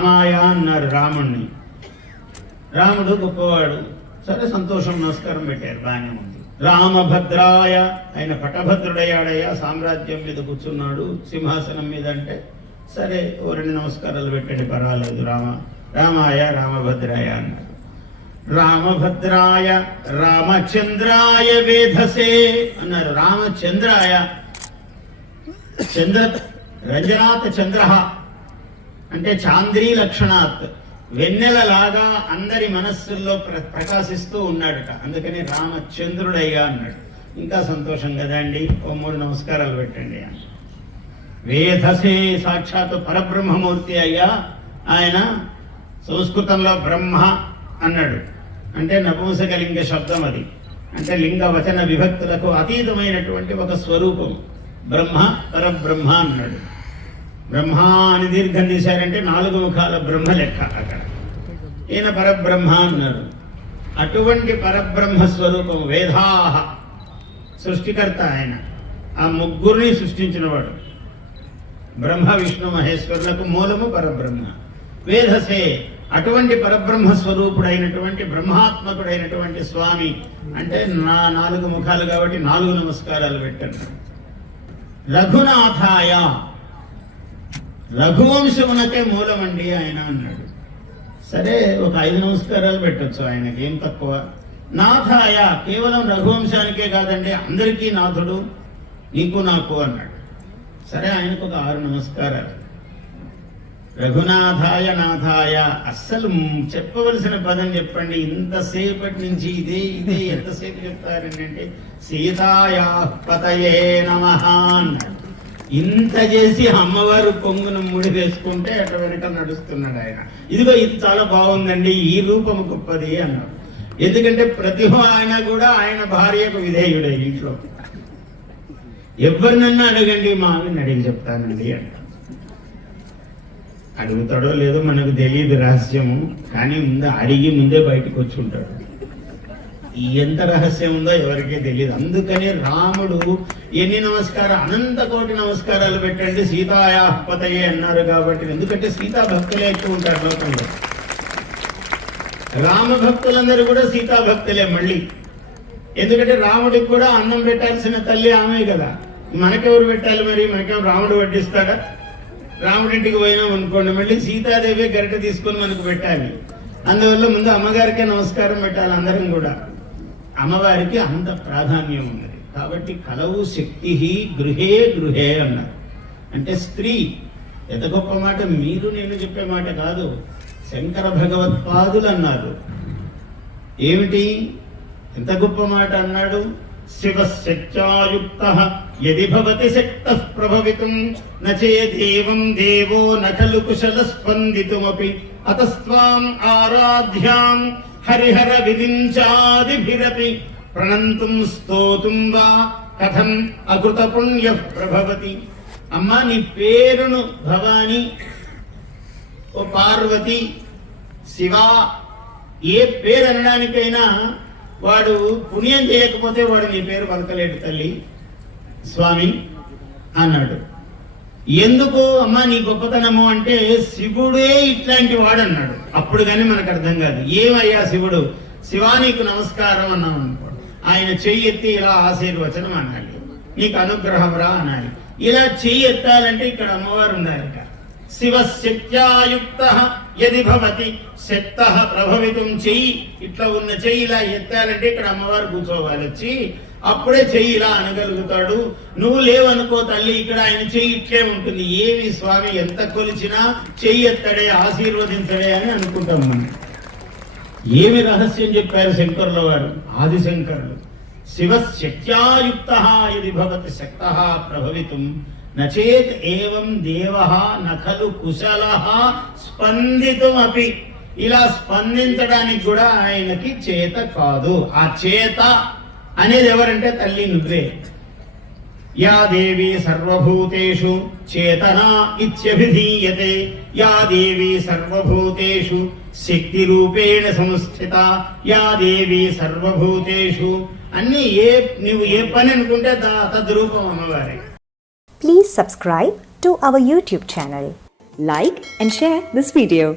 రామాయ అన్నారు రాముణ్ణి. రాముడు గొప్పవాడు, సరే సంతోషం, నమస్కారం పెట్టారు, బాగానే ఉంది. రామభద్రాయ, ఆయన పటభద్రుడయ్యాడయ్యా, సామ్రాజ్యం మీద కూర్చున్నాడు సింహాసనం మీద అంటే సరే ఓ 2 నమస్కారాలు పెట్టండి పర్వాలేదు. రామాయ రామభద్రాయ అన్నారు. రామభద్రాయ రామచంద్రాయ వేధసే అన్నారు. రామచంద్రాయ, చంద్ర రంజనాత్ చంద్ర అంటే చాంద్రీ లక్షణాత్, వెన్నెలలాగా అందరి మనస్సుల్లో ప్రకాశిస్తూ ఉన్నాడట, అందుకని రామచంద్రుడయ్యా అన్నాడు. ఇంకా సంతోషం కదండి, ఓ 3 నమస్కారాలు పెట్టండి అని. వేధసే, సాక్షాత్ పరబ్రహ్మమూర్తి అయ్యా ఆయన. సంస్కృతంలో బ్రహ్మ అన్నాడు అంటే నపుంసకలింగ శబ్దం, అది అంటే లింగ వచన విభక్తులకు అతీతమైనటువంటి ఒక స్వరూపం. బ్రహ్మ పరబ్రహ్మ అన్నాడు. బ్రహ్మ అని దీర్ఘం తీశారంటే 4 ముఖాల బ్రహ్మ లెక్క అక్కడ. ఈయన పరబ్రహ్మ అన్నారు. అటువంటి పరబ్రహ్మ స్వరూపం వేదాహ, సృష్టికర్త ఆయన. ఆ ముగ్గురిని సృష్టించినవాడు. బ్రహ్మ విష్ణు మహేశ్వరులకు మూలము పరబ్రహ్మ. వేధసే, అటువంటి పరబ్రహ్మ స్వరూపుడైనటువంటి బ్రహ్మాత్మకుడైనటువంటి స్వామి అంటే 4 ముఖాలు కాబట్టి 4 నమస్కారాలు పెట్టారు. రఘునాథాయ, రఘువంశమునకే మూలమండి ఆయన అన్నాడు. సరే ఒక 5 నమస్కారాలు పెట్టచ్చు ఆయనకి, ఏం తక్కువ. నాథాయ, కేవలం రఘువంశానికే కాదండి అందరికీ నాథుడు, నీకు నాకు అన్నాడు. సరే ఆయనకు ఒక 6 నమస్కారాలు. రఘునాథాయ నాథాయ, అస్సలు చెప్పవలసిన పదం చెప్పండి, ఇంతసేపటి నుంచి ఇదే ఎంతసేపు చెప్తారండి అంటే సీతాయా పతయే నమః అన్నాడు. ఇంత చేసి అమ్మవారు పొంగును ముడి వేసుకుంటే అటు వెనక నడుస్తున్నాడు ఆయన. ఇదిగో ఇది చాలా బాగుందండి, ఈ రూపము గొప్పది అన్నాడు. ఎందుకంటే ప్రతి ఆయన కూడా ఆయన భార్యకు విధేయుడే. ఇంట్లో ఎవరినన్నా అడగండి, మా ఆవిడని అడిగి చెప్తానండి అంట. అడుగుతాడో లేదో మనకు తెలియదు రహస్యము, కానీ ముందే బయటకు వచ్చి ఉంటాడు. ఎంత రహస్యం ఉందో ఎవరికీ తెలియదు. అందుకని రాముడు ఎన్ని అనంత కోటి నమస్కారాలు పెట్టండి సీతాయా పతయే అన్నారు కాబట్టి. ఎందుకంటే సీతా భక్తులే ఎక్కువ ఉంటారు లోకంలో. రామ భక్తులందరూ కూడా సీతా భక్తులే మళ్ళీ. ఎందుకంటే రాముడికి కూడా అన్నం పెట్టాల్సిన తల్లి ఆమె కదా, మనకెవరు పెట్టాలి మరి? మనకేమో రాముడు వడ్డిస్తాడా? రాముడింటికి పోయినాం అనుకోండి, మళ్ళీ సీతాదేవి గరిట తీసుకొని మనకు పెట్టాలి. అందువల్ల ముందు అమ్మగారికే నమస్కారం పెట్టాలి అందరం కూడా. అమ్మవారికి అంత ప్రాధాన్యం ఉన్నది కాబట్టి కలవు శక్తి గృహే గృహే అన్నారు. అంటే స్త్రీ, ఎంత గొప్ప మాట, మీరు నేను చెప్పే మాట కాదు, శంకర భగవత్పాదులు అన్నారు. ఏమిటి ఎంత గొప్ప మాట అన్నాడు? శివశక్త్యాయుక్తః యది భవతి శక్తః ప్రభవితుం నచేదేవం దేవో నఖలు కుశల స్పందితుమపి అతస్త్వాం ఆరాధ్యాం హరిహర విరించాదిభిరపి ప్రణంతుం స్తోతుం వా కథం అకృత పుణ్య ప్రభవతి. అమ్మా నీ పేరును భవాని, ఓ పార్వతి, శివ, ఏ పేరు అనడానికైనా వాడు పుణ్యం చేయకపోతే వాడు నీ పేరు పలకలేడు తల్లి స్వామి అన్నాడు. ఎందుకు అమ్మా నీ గొప్పతనము అంటే శివుడే ఇట్లాంటి వాడు అన్నాడు. అప్పుడు కానీ మనకు అర్థం కాదు. ఏమయ్యా శివుడు? శివా నీకు నమస్కారం అన్నాం అనుకో, ఆయన చెయ్యి ఎత్తి ఇలా ఆశీర్వచనం అనాలి, నీకు అనుగ్రహం రా అనాలి. ఇలా చెయ్యి ఎత్తాలంటే ఇక్కడ అమ్మవారు ఉండాలిట. శివశక్త్యాయుక్తః యది భవతి శక్తః ప్రభవితుం, చెయ్యి ఇట్లా ఉన్న చెయ్యి ఇలా ఎత్తాలంటే ఇక్కడ అమ్మవారు కూర్చోవాలి వచ్చి, అప్పుడే చెయ్యి ఇలా అనగలుగుతాడు. నువ్వు లేవనుకో తల్లి, ఇక్కడ ఆయన చెయ్యి ఇట్లే ఉంటుంది. ఏమి స్వామి ఎంత కొలిచినా చెయ్యి ఎత్తడే, ఆశీర్వదించడే అని అనుకుంటాం మనం. ఏమి రహస్యం చెప్పారు శంకరుల వారు, ఆదిశంకరులు. శివశక్త్యాయుక్తః యది భవతి శక్తః ప్రభవితుం నచేత్ ఏవం దేవః నఖలు కుశలః స్పందితుమపి. ఇలా స్పందించడానికి కూడా ఆయనకి చేత కాదు. ఆ చేత అనేది ఎవరంటే తల్లి నువ్వే. యా దేవి సర్వభూతేషు చేతనా ఇత్యభిధీయతే, యా దేవి సర్వభూతేషు శక్తి రూపేణ సంస్థిత, యా దేవి సర్వభూతేషు. అన్ని నువ్వు ఏ పని అనుకుంటే తద్రూపం అమ్మవారే. Please subscribe to our YouTube channel. like and share this video.